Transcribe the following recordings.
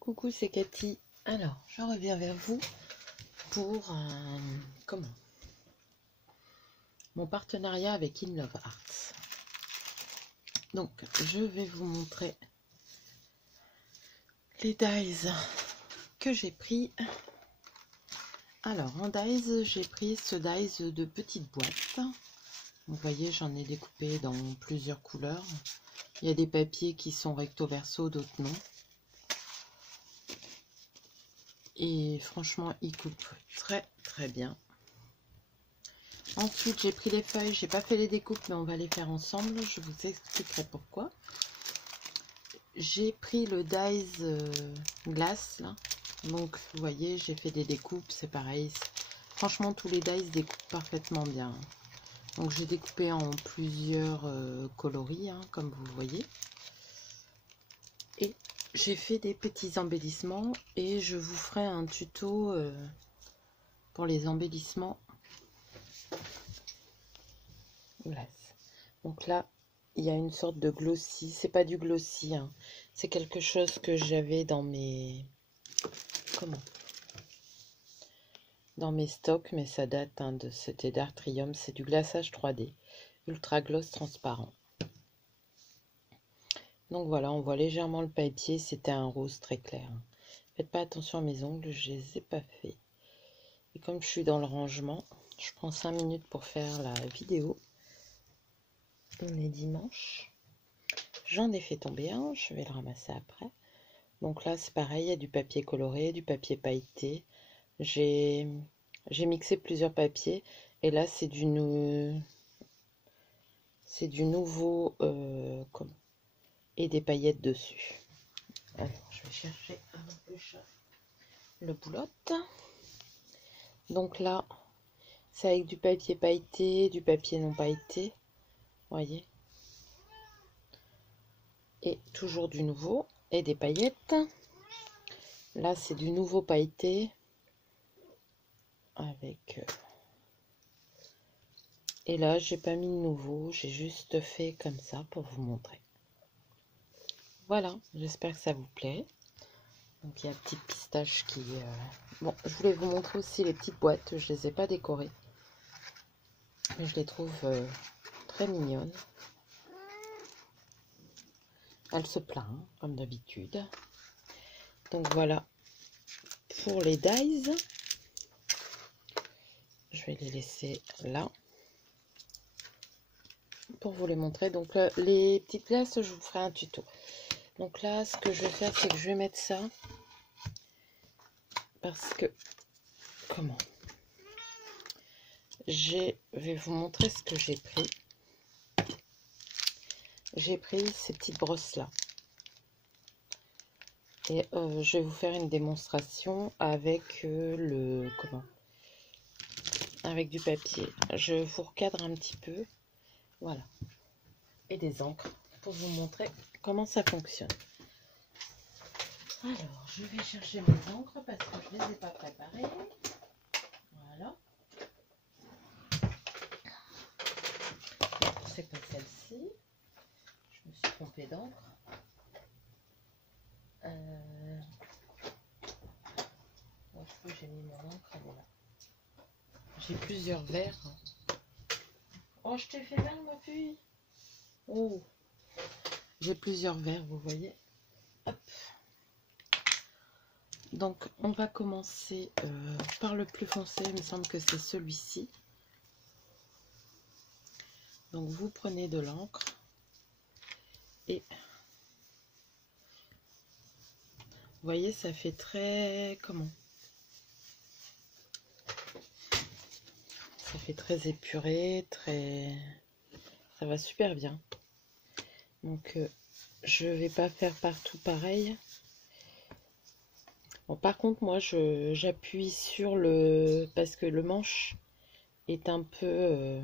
Coucou, c'est Cathy. Alors, je reviens vers vous pour mon partenariat avec In Love Arts. Donc, je vais vous montrer les dies que j'ai pris. Alors, en dies, j'ai pris ce dies de petite boîte. Vous voyez, j'en ai découpé dans plusieurs couleurs. Il y a des papiers qui sont recto verso, d'autres non. Et franchement, il coupe très très bien. Ensuite, j'ai pris les feuilles. J'ai pas fait les découpes, mais on va les faire ensemble. Je vous expliquerai pourquoi. J'ai pris le dies glace là. Donc, vous voyez, j'ai fait des découpes. C'est pareil. Franchement, tous les dies découpent parfaitement bien. Donc, j'ai découpé en plusieurs coloris, hein, comme vous voyez. Et j'ai fait des petits embellissements. Et je vous ferai un tuto pour les embellissements glace. Donc là, il y a une sorte de glossy. C'est pas du glossy, hein. C'est quelque chose que j'avais dans mes dans mes stocks, mais ça date de c'était d'Artrium. C'est du glaçage 3D ultra gloss transparent. Donc voilà, on voit légèrement le papier. C'était un rose très clair. Faites pas attention à mes ongles, je les ai pas fait. Et comme je suis dans le rangement, je prends 5 minutes pour faire la vidéo. On est dimanche. J'en ai fait tomber un, je vais le ramasser après. Donc là, c'est pareil, il y a du papier coloré, du papier pailleté. J'ai mixé plusieurs papiers. Et là, c'est du nouveau et des paillettes dessus. Alors, je vais chercher le boulotte. Donc là, c'est avec du papier pailleté, du papier non pailleté. Voyez. Et toujours du nouveau et des paillettes. Là, c'est du nouveau pailleté avec et là, j'ai pas mis de nouveau, j'ai juste fait comme ça pour vous montrer. Voilà, j'espère que ça vous plaît. Donc il y a petite pistache qui bon, je voulais vous montrer aussi les petites boîtes. Je les ai pas décorées, mais je les trouve très mignonnes. Elle se plaint comme d'habitude. Donc voilà pour les dies. Je vais les laisser là pour vous les montrer. Donc les petites glaces, je vous ferai un tuto. Donc là, ce que je vais faire, c'est que je vais mettre ça parce que je vais vous montrer ce que j'ai pris. J'ai pris ces petites brosses là et je vais vous faire une démonstration avec avec du papier. Je vous recadre un petit peu, voilà, et des encres pour vous montrer comment ça fonctionne. Alors, je vais chercher mes encres parce que je ne les ai pas préparées. Voilà. C'est pas celle-ci. Je me suis trompée d'encre. Je crois que j'ai mis mon encre, elle est là. J'ai plusieurs verres. Oh, je t'ai fait mal, ma fille. Oh, j'ai plusieurs verres, vous voyez. Hop. Donc, on va commencer par le plus foncé. Il me semble que c'est celui-ci. Donc, vous prenez de l'encre et vous voyez, ça fait très ça fait très épuré, ça va super bien. Donc, je vais pas faire partout pareil. Bon, par contre, moi, j'appuie sur parce que le manche est un peu...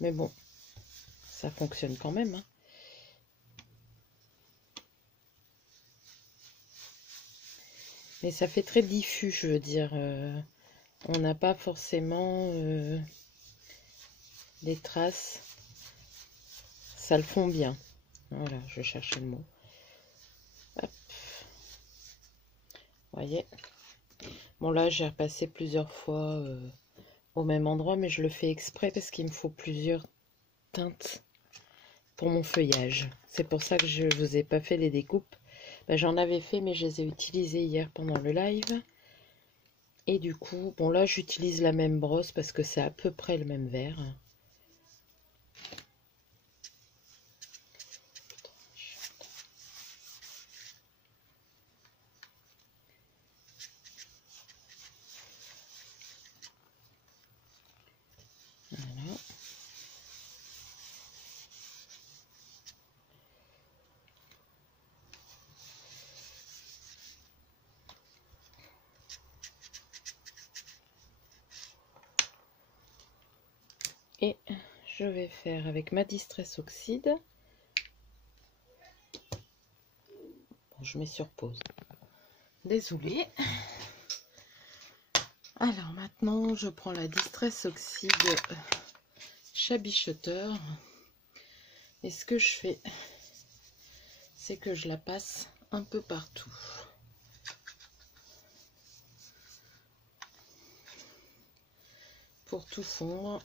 mais bon, ça fonctionne quand même. Hein. Mais ça fait très diffus, je veux dire. On n'a pas forcément des traces. Ça le fond bien. Voilà, je cherchais le mot. Hop. voyez. Bon là j'ai repassé plusieurs fois au même endroit, mais je le fais exprès parce qu'il me faut plusieurs teintes pour mon feuillage. C'est pour ça que je ne vous ai pas fait les découpes. Ben, j'en avais fait, mais je les ai utilisées hier pendant le live. Et du coup, bon là j'utilise la même brosse parce que c'est à peu près le même vert. Voilà. Et je vais faire avec ma Distress Oxide. Bon, je mets sur pause. Désolée. Alors maintenant, je prends la Distress Oxide Shabby Shutter. Et ce que je fais, c'est que je la passe un peu partout. Pour tout fondre.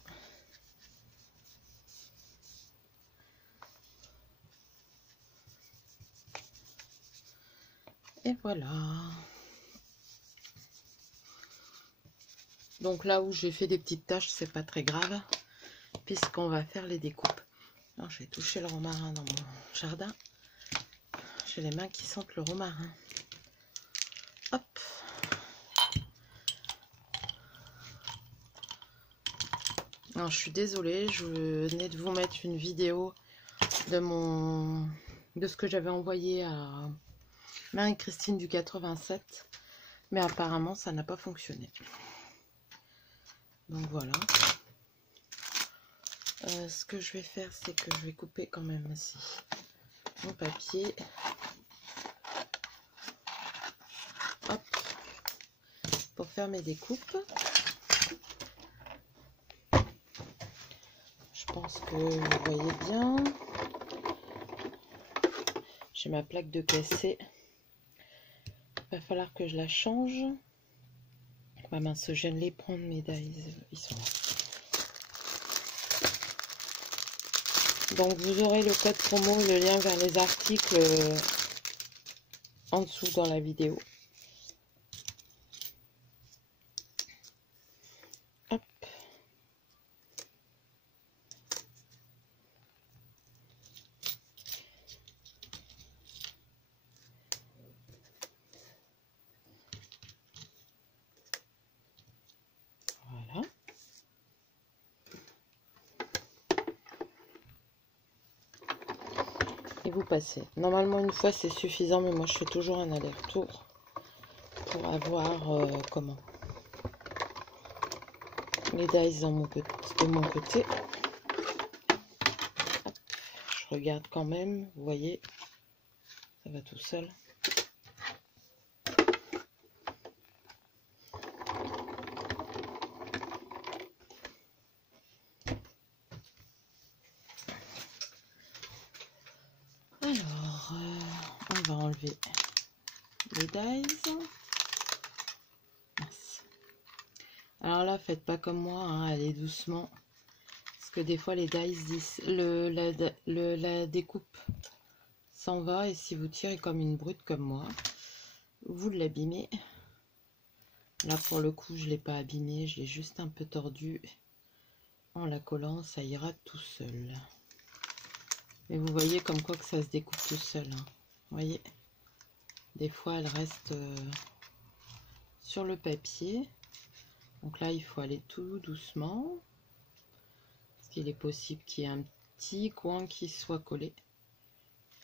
Et voilà. Donc là où j'ai fait des petites taches, c'est pas très grave, puisqu'on va faire les découpes. Alors, j'ai touché le romarin dans mon jardin. J'ai les mains qui sentent le romarin. Hop. Alors, je suis désolée, je venais de vous mettre une vidéo de ce que j'avais envoyé à Marie-Christine du 87, mais apparemment ça n'a pas fonctionné. Donc voilà. Ce que je vais faire, c'est que je vais couper quand même ici mon papier. Hop. Pour faire mes découpes. Je pense que vous voyez bien. J'ai ma plaque de cassé. Il va falloir que je la change. Ah mince, je viens de les prendre, mes dies. Ils sont là. Donc vous aurez le code promo, le lien vers les articles en dessous dans la vidéo. Hop. Voilà. Et vous passez. Normalement une fois c'est suffisant, mais moi je fais toujours un aller-retour pour avoir comment les dies de mon côté. Hop. Je regarde quand même, vous voyez, ça va tout seul. Alors, on va enlever les dies. Mince. Alors là, faites pas comme moi, hein, allez doucement. Parce que des fois, les dies, la découpe s'en va. Et si vous tirez comme une brute comme moi, vous l'abîmez. Là, pour le coup, je ne l'ai pas abîmé. Je l'ai juste un peu tordu. En la collant, ça ira tout seul. Mais vous voyez comme quoi que ça se découpe tout seul. Hein. Vous voyez, des fois, elle reste sur le papier. Donc là, il faut aller tout doucement. Parce qu'il est possible qu'il y ait un petit coin qui soit collé.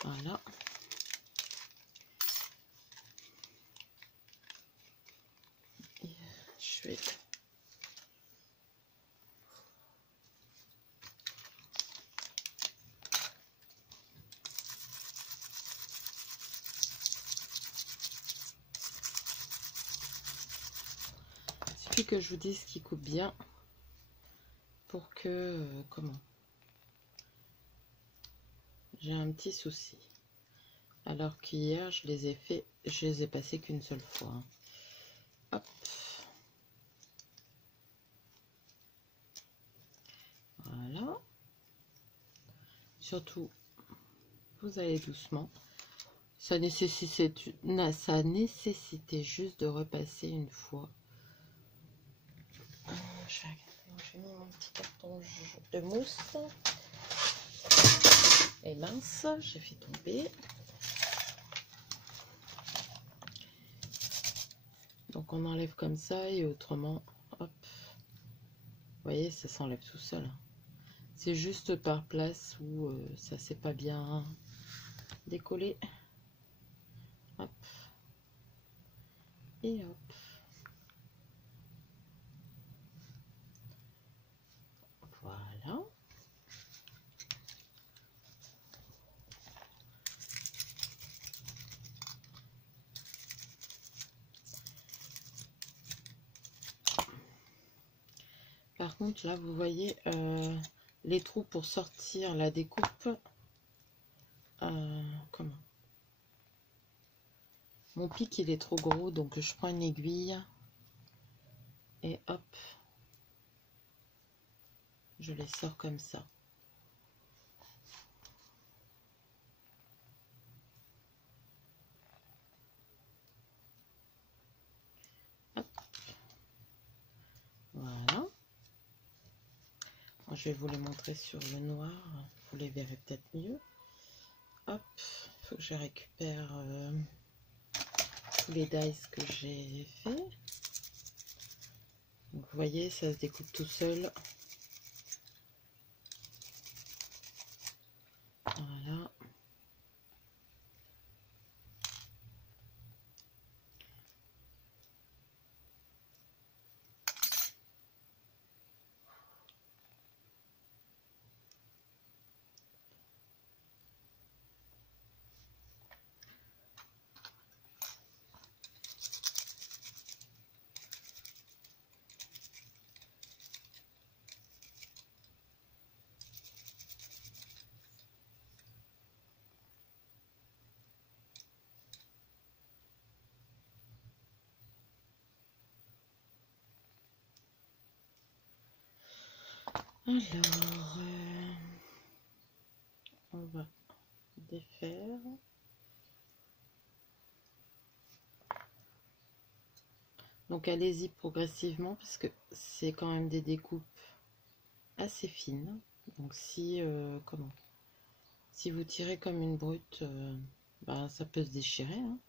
Voilà. Et je vais... Il suffit que je vous dise ce qui coupe bien pour que... comment? J'ai un petit souci. Alors qu'hier, je les ai passés qu'une seule fois. Hein. Hop. Voilà. Surtout, vous allez doucement. Ça nécessitait juste de repasser une fois. J'ai mis mon petit carton de mousse. Et mince, j'ai fait tomber. Donc on enlève comme ça et autrement, hop. Vous voyez, ça s'enlève tout seul. C'est juste par place où ça s'est pas bien décollé. Hop. Et hop. Voilà. Par contre, là, vous voyez les trous pour sortir la découpe. Comment? Mon pic, il est trop gros, donc je prends une aiguille et hop, je les sors comme ça. Hop. Voilà. Je vais vous les montrer sur le noir, vous les verrez peut-être mieux. Hop, il faut que je récupère tous les dice que j'ai fait. Donc, vous voyez, ça se découpe tout seul. Voilà. Alors, on va défaire. Donc allez-y progressivement parce que c'est quand même des découpes assez fines. Donc si si vous tirez comme une brute, bah, ça peut se déchirer. Hein.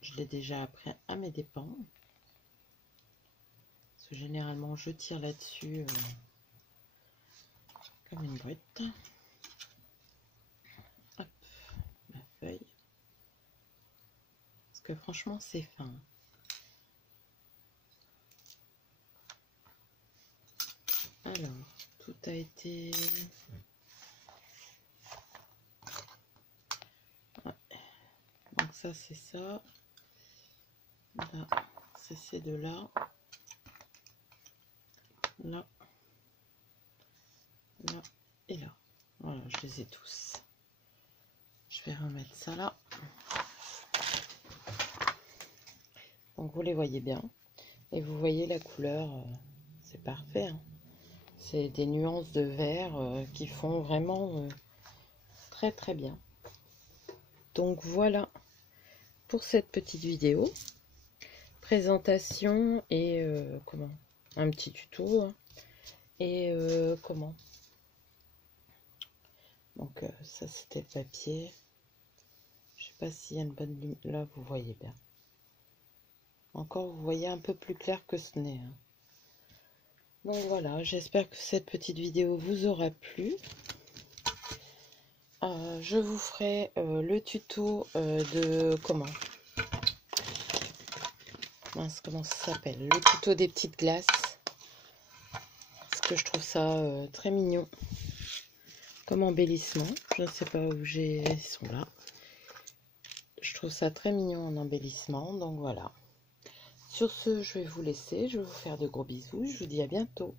Je l'ai déjà appris à mes dépens. Parce que généralement je tire là-dessus comme une brute. Hop, ma feuille. Parce que franchement c'est fin. Alors, tout a été... Ouais. Donc ça c'est ça. Là, c'est ces deux-là. Là. Là et là. Voilà, je les ai tous. Je vais remettre ça là. Donc vous les voyez bien. Et vous voyez la couleur, c'est parfait. Hein. C'est des nuances de vert qui font vraiment très très bien. Donc voilà pour cette petite vidéo. Présentation et comment? Un petit tuto. Hein. Et comment? Donc ça c'était le papier. Je sais pas s'il y a une bonne ligne. Là vous voyez bien. Encore vous voyez un peu plus clair que ce n'est. Hein. Donc voilà, j'espère que cette petite vidéo vous aura plu. Je vous ferai le tuto de comment? Mince, comment ça s'appelle? Le tuto des petites glaces. Parce que je trouve ça très mignon. Comme embellissement. Je ne sais pas où j'ai... Ils sont là. Je trouve ça très mignon en embellissement. Donc voilà. Sur ce, je vais vous laisser. Je vais vous faire de gros bisous. Je vous dis à bientôt.